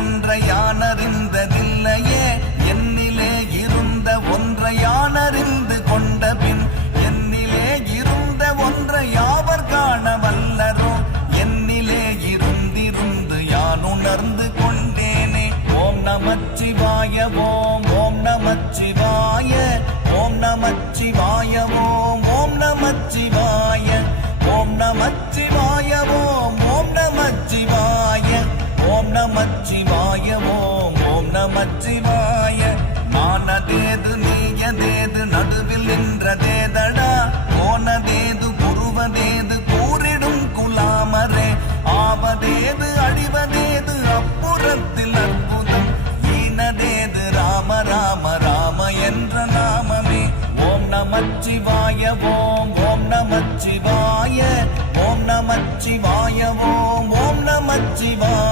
ஒன்றை யானறிந்ததில்லையே என்னிலே இருந்த ஒன்றை யானறிந்து கொண்ட பின் என்னிலே இருந்த ஒன்றை யாவர் காண வல்லரோ என்னிலே இருந்திருந்து யான் உணர்ந்து கொண்டேனே. ஓம் நமச்சிவாய ஓம் ஓம் நமச்சிவாய ஓம் நமச்சிவாய ஓம் ஓம் நமச்சிவாய ஓம் நமச்சிவாய ஓம் ஓம் நமச்சிவாய ஓம் நமச்சிவாய ஓம் ஓம் நமச்சிவாய. மானதேது நீயதேது நடுவில் நின்றதேதடா போனதேது புருவதேது கூறிடும் குலாமரே ஆவதேது அழிவதேது அப்புறத்தில் அற்புதம் ஈனதேது ராம ராம ராம என்ற நாமமே. ஓம் நமச்சிவாய ஓம் ஓம் நமச்சிவாய ஓம் நமச்சிவாய